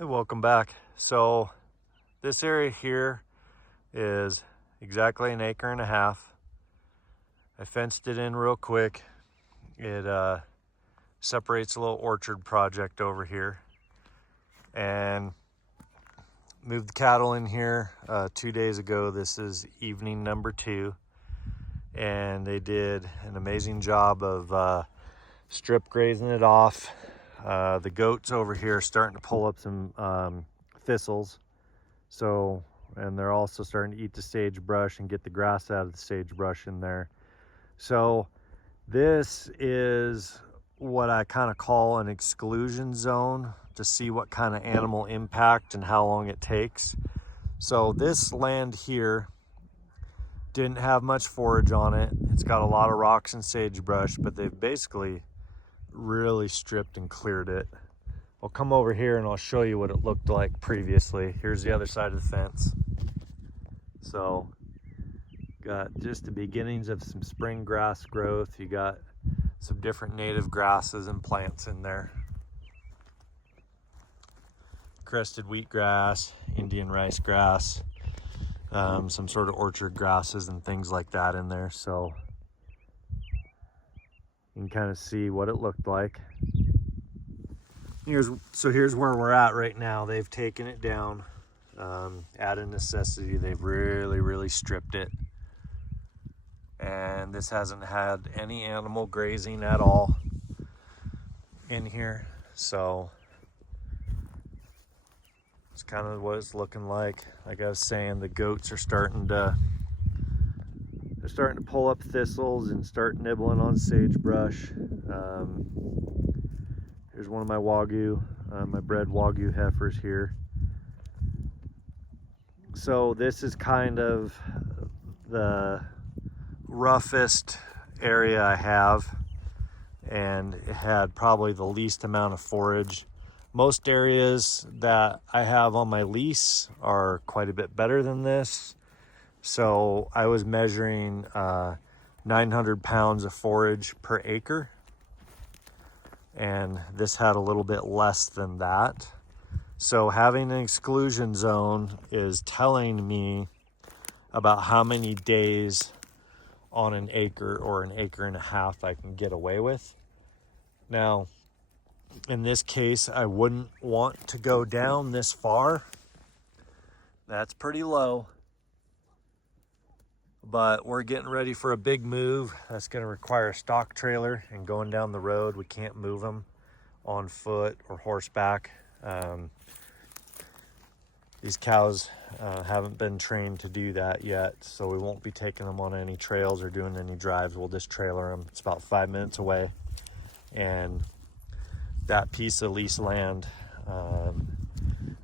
Hey, welcome back. So this area here is exactly an acre and a half. I fenced it in real quick. It separates a little orchard project over here, and moved the cattle in here 2 days ago. This is evening number 2, and they did an amazing job of strip grazing it off. The goats over here are starting to pull up some thistles, and they're also starting to eat the sagebrush and get the grass out of the sagebrush in there. So this is what I kind of call an exclusion zone, to see what kind of animal impact and how long it takes. So this land here didn't have much forage on it. It's got a lot of rocks and sagebrush, but they've basically really stripped and cleared it. I'll come over here and I'll show you what it looked like previously. Here's the other side of the fence. So got just the beginnings of some spring grass growth. You got some different native grasses and plants in there. Crested wheatgrass, Indian rice grass, some sort of orchard grasses and things like that in there. So you can kind of see what it looked like. Here's where we're at right now. They've taken it down. Out of necessity, they've really stripped it. And this hasn't had any animal grazing at all in here. So it's kind of what it's looking like. Like I was saying, the goats are starting to pull up thistles and start nibbling on sagebrush. Here's one of my Wagyu, my bred Wagyu heifers here. So this is kind of the roughest area I have, and it had probably the least amount of forage. Most areas that I have on my lease are quite a bit better than this. So I was measuring 900 pounds of forage per acre, and this had a little bit less than that. So having an exclusion zone is telling me about how many days on an acre or an acre and a half I can get away with. Now, in this case, I wouldn't want to go down this far. That's pretty low. But we're getting ready for a big move that's going to require a stock trailer, and going down the road, we can't move them on foot or horseback. These cows haven't been trained to do that yet, so we won't be taking them on any trails or doing any drives. We'll just trailer them. It's about 5 minutes away, and that piece of leased land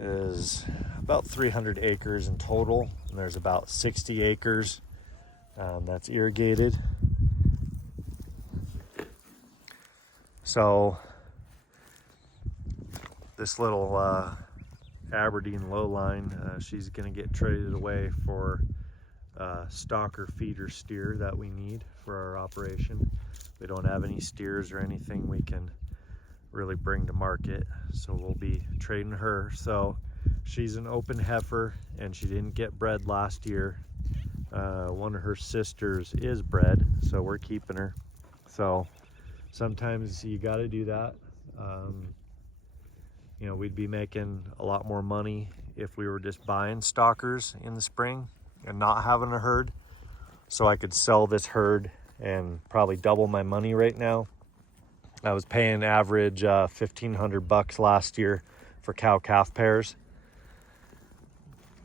is about 300 acres in total, and there's about 60 acres that's irrigated. So this little Aberdeen lowline, she's going to get traded away for stalker feeder steer that we need for our operation. We don't have any steers or anything we can really bring to market, so we'll be trading her. So she's an open heifer, and she didn't get bred last year. One of her sisters is bred, so we're keeping her. So sometimes you got to do that. You know, we'd be making a lot more money if we were just buying stalkers in the spring and not having a herd. So I could sell this herd and probably double my money right now. I was paying average $1,500 last year for cow-calf pairs.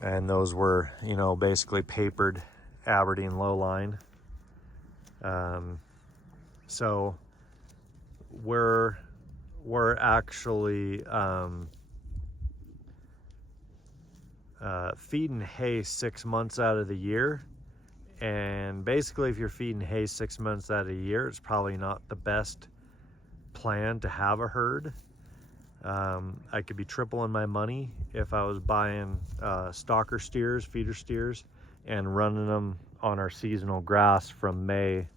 And those were, you know, basically papered Aberdeen lowline. So we're actually feeding hay 6 months out of the year. And basically, if you're feeding hay 6 months out of the year, it's probably not the best plan to have a herd. I could be tripling my money if I was buying stalker steers, feeder steers, and running them on our seasonal grass from May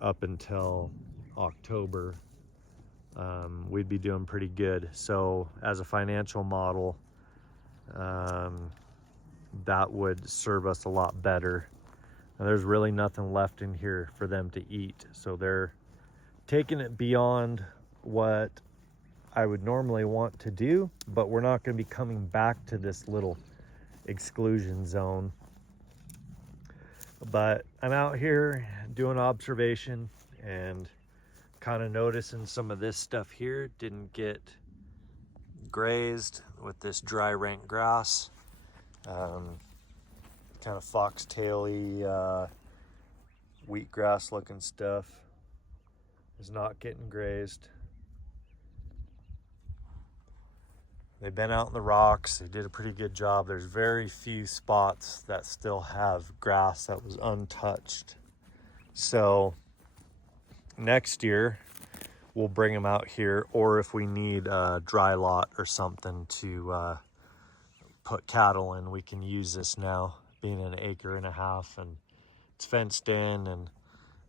up until October. we'd be doing pretty good. So as a financial model, that would serve us a lot better. And there's really nothing left in here for them to eat. So they're taking it beyond what I would normally want to do, but we're not going to be coming back to this little exclusion zone. But I'm out here doing observation and kind of noticing some of this stuff here didn't get grazed with this dry rank grass. Kind of foxtail-y wheatgrass looking stuff is not getting grazed. They've been out in the rocks. They did a pretty good job. There's very few spots that still have grass that was untouched. So next year we'll bring them out here, or if we need a dry lot or something to put cattle in, we can use this now, being an 1.5 acres, and it's fenced in, and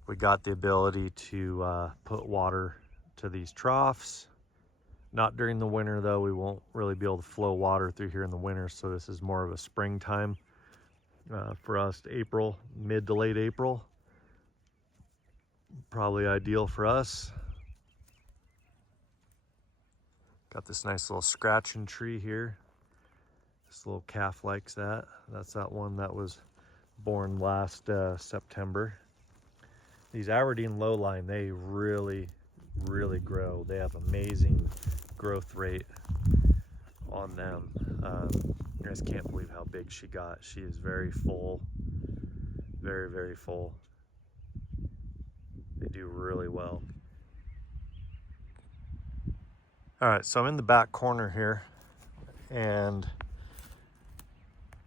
we got the ability to put water to these troughs. Not during the winter though. We won't really be able to flow water through here in the winter, so this is more of a springtime for us. April, mid to late April, probably ideal for us. Got this nice little scratching tree here. This little calf likes that. That's that one that was born last September. These Aberdeen lowline, they really grow. They have amazing growth rate on them. You guys can't believe how big she got. She is very full, very full. They do really well. All right, so I'm in the back corner here, and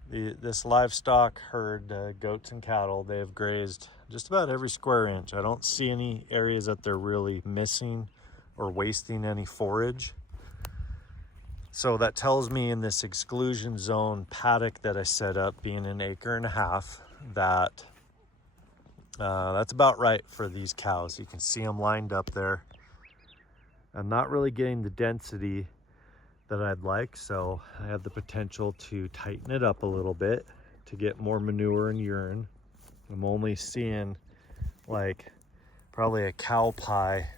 this livestock herd, goats and cattle, they have grazed just about every square inch. I don't see any areas that they're really missing or wasting any forage. So that tells me in this exclusion zone paddock that I set up, being an 1.5 acres, that that's about right for these cows. You can see them lined up there. I'm not really getting the density that I'd like, so I have the potential to tighten it up a little bit to get more manure and urine. I'm only seeing like probably a cow pie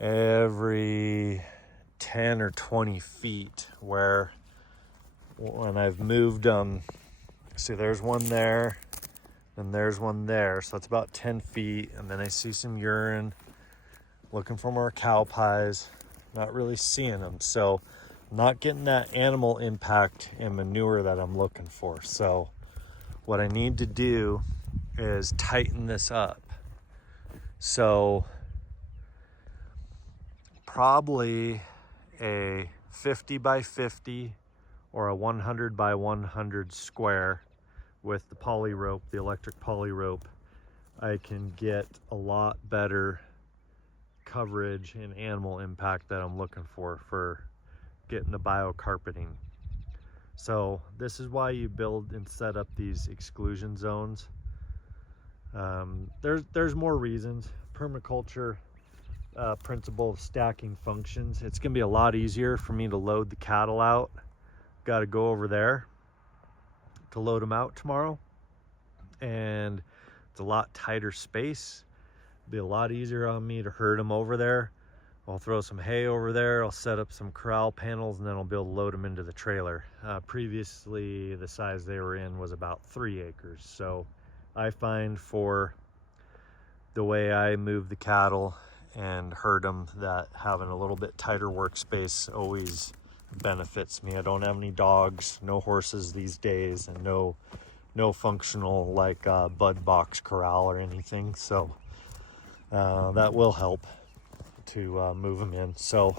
every 10 or 20 feet, where when I've moved them, see there's one there, and there's one there, so it's about 10 feet, and then I see some urine, looking for more cow pies, not really seeing them. So I'm not getting that animal impact and manure that I'm looking for. So what I need to do is tighten this up. So probably a 50 by 50 or a 100 by 100 square with the poly rope, the electric poly rope, I can get a lot better coverage and animal impact that I'm looking for getting the biocarpeting. So this is why you build and set up these exclusion zones. There's more reasons. Permaculture principle of stacking functions. It's gonna be a lot easier for me to load the cattle out. Got to go over there to load them out tomorrow, and it's a lot tighter space. Be a lot easier on me to herd them over there. I'll throw some hay over there, I'll set up some corral panels, and then I'll be able to load them into the trailer. Previously, the size they were in was about 3 acres. So I find for the way I move the cattle and herd them, that having a little bit tighter workspace always benefits me. I don't have any dogs, no horses these days, and no functional like bud box corral or anything. So that will help to move them in. So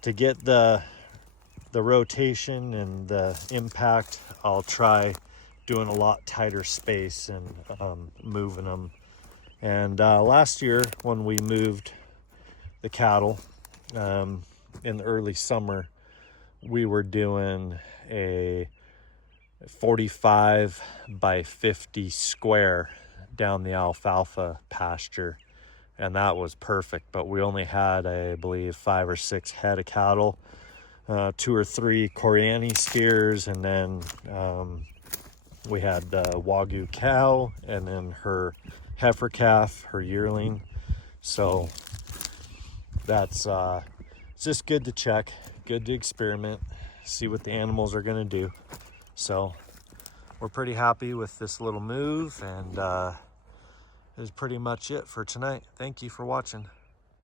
to get the rotation and the impact, I'll try doing a lot tighter space and moving them. And last year when we moved the cattle in the early summer, we were doing a 45 by 50 square down the alfalfa pasture. and that was perfect. But we only had, I believe, 5 or 6 head of cattle, 2 or 3 Coriani steers, and then we had Wagyu cow, and then her heifer calf, her yearling. So that's it's just good to check, good to experiment, see what the animals are going to do. So we're pretty happy with this little move, and is pretty much it for tonight. Thank you for watching.